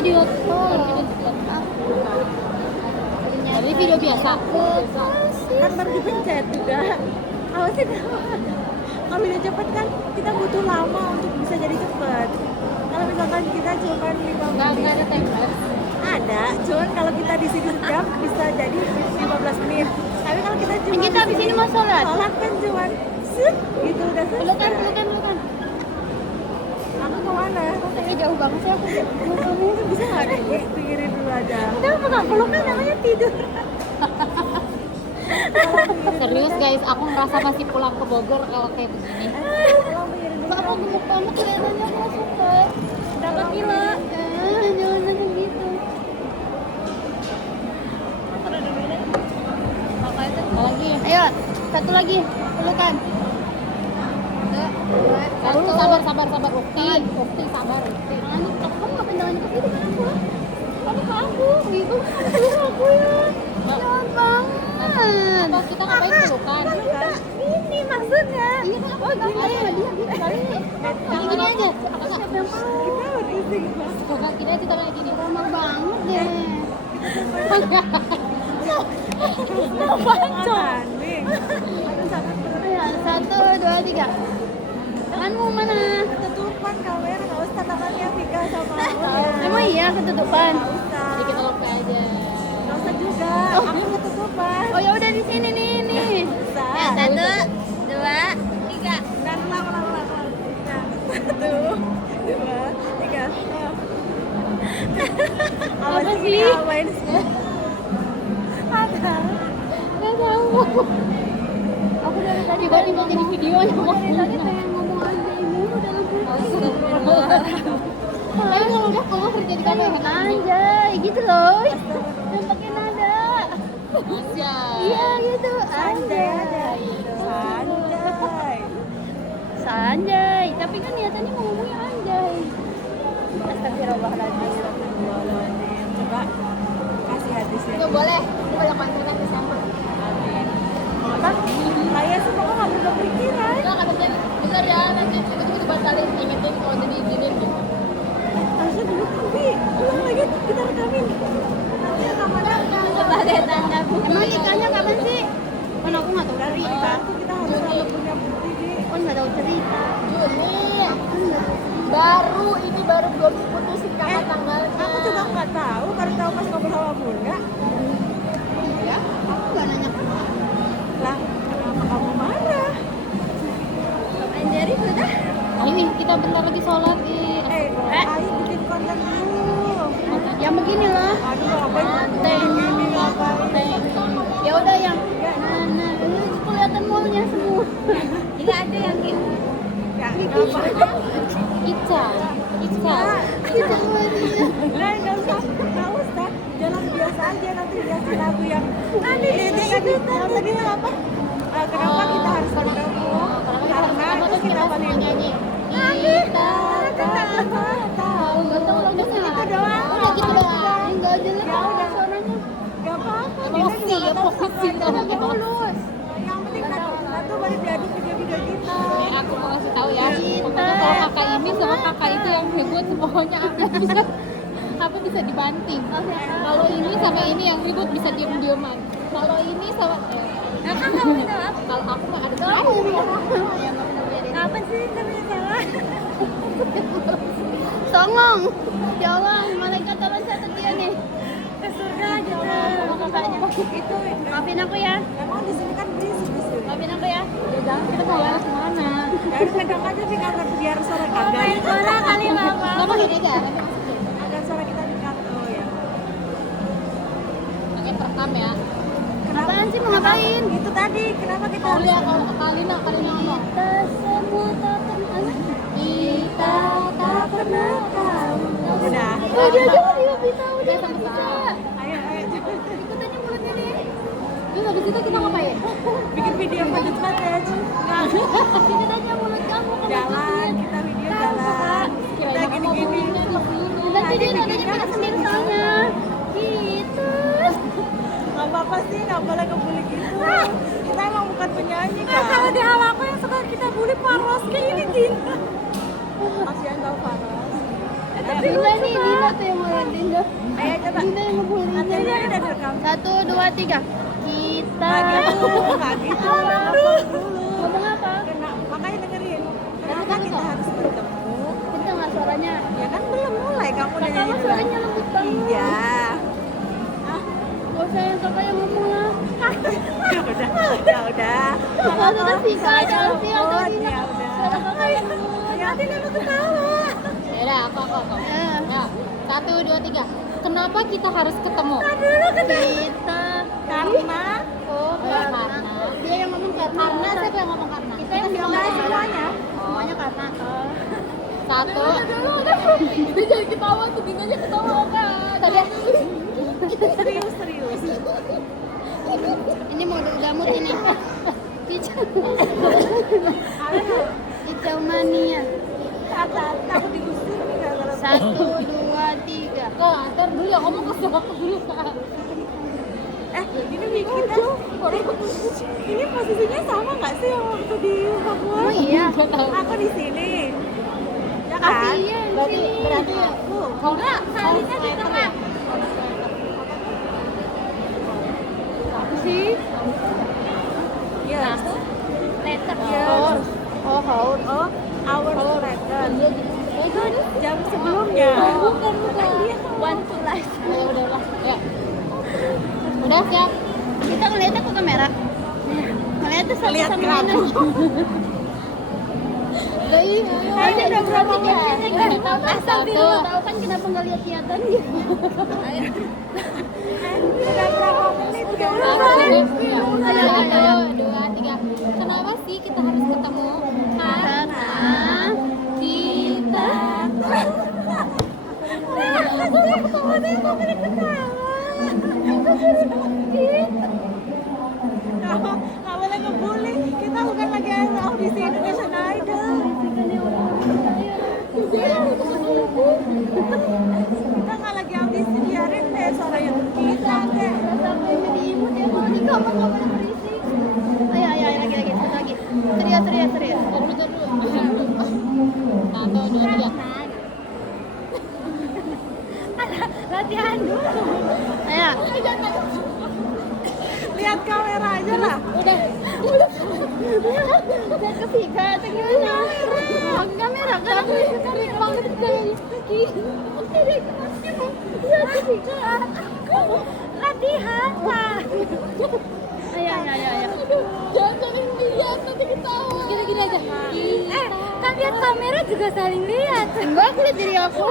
video call. Jadi video biasa. Kan baru dipencet juga. Awasin. Kalau video cepet kan kita butuh lama untuk bisa jadi cepet. Kalau misalkan kita cuma 5 Nggak menit. ada timer. Ada, cuman kalau kita di sini sejam bisa jadi 15 menit. Tapi kalau kita cuma Kita habis ini mau sholat. sholat kan cuman set gitu udah selesai. Pelukan. Aku kemana? Kayaknya jauh banget ya. Kamu bisa nggak nih? Pikirin dulu aja. Kenapa nggak pelukan namanya tidur? Serius guys, aku ngerasa masih pulang ke Bogor kalau kayak begini. Tolong pikirin dulu. Aku gemuk banget kelihatannya, aku nggak suka. Berapa kilo? Jangan gitu. Lagi. Ayo, satu lagi. Pelukan. Satu. Sabar. Ukti, sabar. Kamu ngapain tangannya ke situ kan aku? Kamu ke aku. Gitu. Aku ya. Jangan banget. Atau kita ngapain pelukan? Ini maksudnya. Iya kan aku nggak mau sama dia. Gini aja. Siapa yang mau? Kita berisik. Coba kita aja tangannya gini. Ramah banget deh. Tanding. Ayo, 1, 2, 3. Tanganmu mana? Ketutupan kamera, nggak usah tangannya Vika sama aku. Emang iya ketutupan? Nggak usah. Jadi kita lope aja. Nggak usah juga. Aku ketutupan. Oh ya udah di sini nih. Bisa. Ya, 1, 2, 3. Dan ulang. Nah, 1, 2, 3. Ayo. Apa sih? sih? Ngapain sih? Ada. Nggak tahu. Aku dari tadi tiba-tiba jadi videonya. Aku dari tadi pengen ngomong aja ini dalam Ayo kalau kerja di kamar anjay gitu loh. Dan pakai nada. Iya gitu. Sanjay. Sanjay. Tapi kan niatannya mau ngomongnya anjay. Astagfirullahaladzim. Coba kasih hadisnya. Itu boleh. Itu banyak pantunan di sana. Apa? Saya semua nggak berubah pikiran. Enggak kata dia, bentar ya, nanti itu dibatalin, ingetin kalau jadi izinin gitu. Harusnya dulu tapi ulang lagi kita rekamin. Nanti rekamannya Coba deh tanya. Emang nikahnya kapan sih? Kan aku nggak tahu dari cerita. itu kita harus selalu punya bukti di. Oh nggak tahu cerita. Juni. Baru belum diputusin kapan tanggalnya. Aku juga nggak tahu, baru tahu pas ngobrol sama Bunda. Ya, aku nggak nanya kamu. Lah, kenapa kamu marah? Anjari sudah. Ini kita bentar lagi sholat di. Ayo bikin konten dulu. Yang begini lah. Aduh, ngapain Teng. begini ngapain? Ya udah yang. Nah, ini kelihatan mallnya semua. Ini ada yang gitu. Ya, kenapa? Ica. Nah, nggak usah. Jalan biasa aja nanti biasa lagu yang tadi itu apa? Kenapa kita harus bertemu? Karena itu kita paling nyanyi. kita tahu. Udah gitu doang. Udah gitu doang. Enggak jelek suaranya. Gak apa-apa. Emosi ya, fokus gitu. Mulus. Yang penting satu baru jadi video-video kita. Aku mau kasih tahu ya. Pokoknya kalau kakak ini sama kakak itu yang ribut pokoknya apa bisa dibanting. Kalau ini sama ini yang ribut bisa diem-dieman. Kalau ini sama Kakak nggak minta apa? kalau aku mah ada tahu. Kapan sih kami salah? Songong. Ya Allah, malaikat tolong catat dia nih. Ke surga gitu. Sama kakaknya. Itu Maafin aku ya. emang di sini kan berisik di sini. Maafin aku ya. Ya jangan kita mau lewat kemana? Dari pegang aja di kantor biar suara kagak. Mana kali bapak? Kamu gini aja. Agar suara kita di kantor ya. Pakai perekam ya. Apaan sih, mau ngapain? Itu tadi, kenapa kita Oh harus ya, kalau Kalina ngomong. Kita semua tak pernah. Kita tak pernah tahu. Udah. Oh dia bisa, udah bisa. Ayo, coba. Ikut aja mulutnya deh. Terus habis itu kita ngapain? Bikin video lanjut footage. Enggak. Ikut aja mulut kamu. Jalan, kita video jalan. Kita gini-gini. Nanti dia nadanya beda sendiri soalnya. Gitu. Gak apa-apa sih, gak boleh ngebully gitu. Kita emang bukan penyanyi kan. Kalau di hal aku yang suka kita bully Paros kayak ini Dina. Kasihan tau Faras. Dina nih, Dina tuh yang mau Dinda. Ayo coba. Dinda yang ngebully. Nanti dia ada direkam. 1, 2, 3. Kita. Nggak gitu. Ngomong dulu. Ngomong apa? Makanya dengerin. Kenapa kita harus bertemu? Kenceng nggak suaranya? Ya kan belum mulai kamu udah Kakak nyanyi duluan. suaranya lembut banget. Iya. Gak usah yang kakak yang ngomong lah. Udah. Kalau udah Vika aja sih yang tadi. Ya udah. Suara kakak yang ngomong. Nanti dia mau ketawa. Ya, aku. Ya, 1, 2, 3. Kenapa kita harus ketemu? Kita. Karena Oh, karena. Dia yang ngomong karena. Karena siapa yang ngomong karena? Kita yang bilang Enggak, karena. semuanya. Semuanya karena. 1. Itu jadi ketawa tuh, Dinanya ketawa kan. Tadi serius. ini mau gamut ini. Kicau. Kicau mania. Takut digusur nih gara-gara 1, 2, 3. Kok antar dulu ya, ngomong ke aku dulu. ini kita ini posisinya sama nggak sih yang waktu di Papua? Oh iya. Aku di sini. Ya kan? Kasihan Berarti Aku. enggak, salingnya di tengah. Apa sih? Yes. Letter. Yes. Oh, haus. Oh, our letter. Itu Jam sebelumnya. bukan. One to life. Ya udahlah. Ya. Udah siap. Kita ngeliatnya ke kamera. Ngeliatnya sama Lihat sama kamu. ini. Gak iya. Ayo, udah berapa menit? menit? Asal tidak tahu kan kenapa nggak lihat-lihatan dia. Udah berapa menit kan? Ya. 1, 2, 3. Kenapa sih kita harus ketemu? Karena Kita Nggak boleh ngebully. Kita bukan lagi audisi Indonesian Idol. Kita nggak lagi audisi, biarin deh suaranya kita deh. sampai diimut ya kalau di kamar nggak boleh berisik. Ayo lagi satu lagi. Serius. dulu. 1, 2, 3. Latihan dulu. Ayo. Lihat kamera aja lah. Lihat ke Vika atau gimana? Kamera kan aku sekali banget dari kaki. Oke deh, lihat ke Vika. Latihan lah. Ayo. Jangan lihat nanti ketawa. Gini aja. Kan lihat kamera juga saling lihat. Enggak, aku lihat diri aku.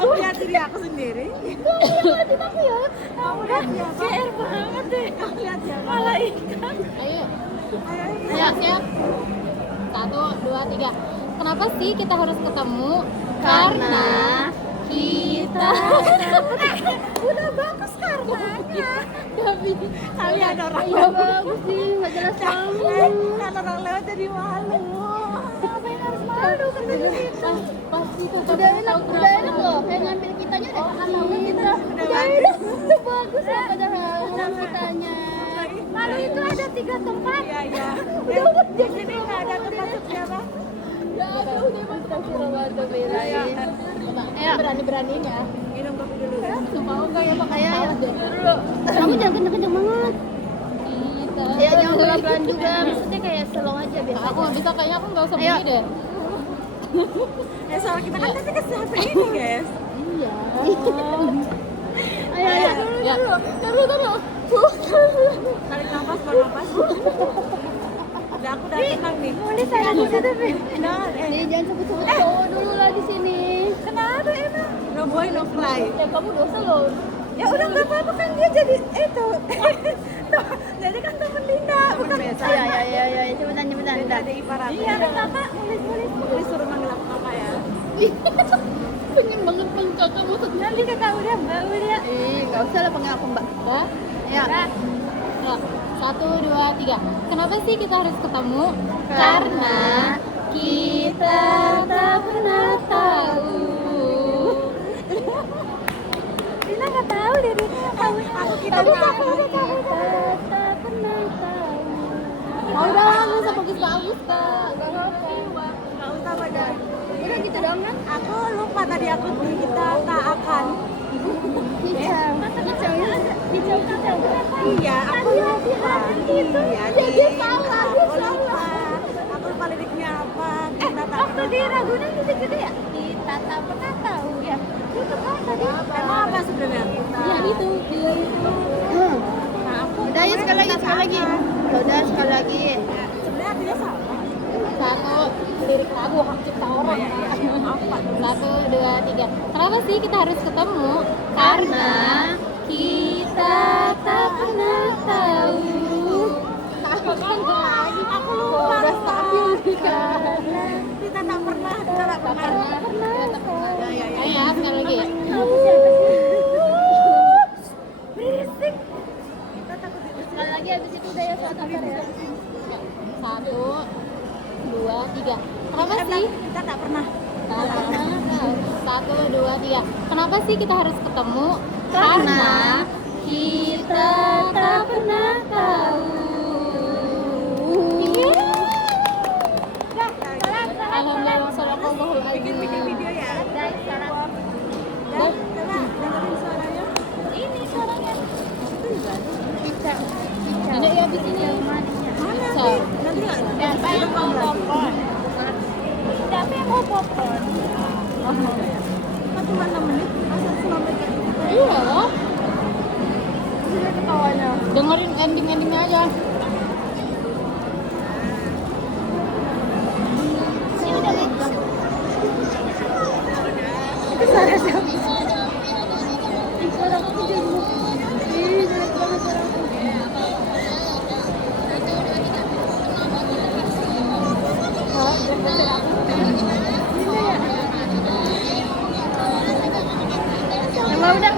Aku lihat diri aku sendiri. Lihatin aku ya. Kamu lihat siapa? GR banget deh. Kamu lihat siapa? Malaikat. Ayo. Ayo. Ya, siap. 1, 2, 3. Kenapa sih kita harus ketemu? Karena kita Udah bagus karenanya. Kalian orang ya bagus sih, nggak jelas banget. Kan orang lewat jadi malu. Ngapain harus malu kan kita? pasti Udah enak loh, kayak ngambil kitanya udah kita. Udah bagus. Udah bagus lah padahal ngambil kitanya. Malu itu ada 3 tempat. Iya. Di sini nggak ada tempat siapa? Ayo. beraninya. Minum kopi dulu ya. Mau enggak ya pakai Ayo. saus deh. Kamu jangan kenceng-kenceng banget. Kita. Ya jangan pelan-pelan juga, maksudnya kayak slow aja biasa. Aku nggak bisa, kayaknya aku nggak usah Ayo. begini deh. Soal kita kan tadi ke siapa ini guys? Iya. Ayo. Ya. Tarik nafas, bawa nafas. Udah aku udah tenang nih. Boleh saya di situ, Pi? Jangan, Jangan sebut-sebut cowok dulu lah di sini. Kenapa emang? No boy, no cry. Ya kamu dosa loh. Ya udah nggak apa-apa kan dia jadi itu. Jadi kan temen Dinda, bukan biasa. Ya, cepetan. Beda ada ibaratnya. Iya kan kakak, nulis suruh manggil aku kakak ya. Pengen banget panggil kakak, maksudnya. Nanti kakak udah mbak udah. Nggak usah lah panggil aku Mbak. Ya. Ya. Ya. 1, 2, 3. Kenapa sih kita harus ketemu? Karena kita tak pernah tahu. Dinda nggak tahu deh Dinda. Aku kita Tapi tahu. kita tak pernah tahu. Oh, udah nggak usah bagus-bagus kak. Gak ngerti. Nggak usah badan. Udah gitu dong kan? Aku lupa tadi aku kita tak akan Iya, aku lupa. Itu Iya, dia salah, dia aku salah. lupa. Aku lupa liriknya apa. Kita tak Waktu pernah di tahu. Ragunan gitu-gitu ya? Kita tak pernah tahu ya. Itu kan tadi. Emang apa sebenarnya? Ya itu, dia itu. Nah, aku Udah ya sekali lagi, sekali lagi. Ya udah sekali lagi. Ya, sebenarnya artinya sama. Satu, lirik lagu hak cipta orang. Iya. Apa? 1, 2, 3. Kenapa sih kita harus ketemu? Karena kita tak pernah tahu. Aku lupa. Udah stabil Kita tak pernah. Kita tak pernah. Ya. Ayo ya, sekali lagi ya. Berisik. Kita takut diusir. Sekali lagi habis itu udah ya sabar ya. 1, 2, 3. Kenapa sih? Kita tak pernah. Tak pernah tahu. 1, 2, 3. Kenapa sih kita harus ketemu? Karena kita tak pernah tahu. Alhamdulillah, sadaqallahul Bikin azim. video ya. Guys, sekarang Dan coba dengerin suaranya. ini suaranya. Bisa. Ini ya di sini. Manisnya. Mana So. sih? Nanti nggak? Siapa yang mau popcorn? Siapa yang mau popcorn? Oh, enggak ya. Kan cuma 6 menit. Masa sampai kayak gitu? Iya loh. Sudah ketawanya. Dengerin ending-endingnya aja. Ini udah mix. Itu suara siapa? Suara aku jadi. Ih, jelek banget suara aku. Udah,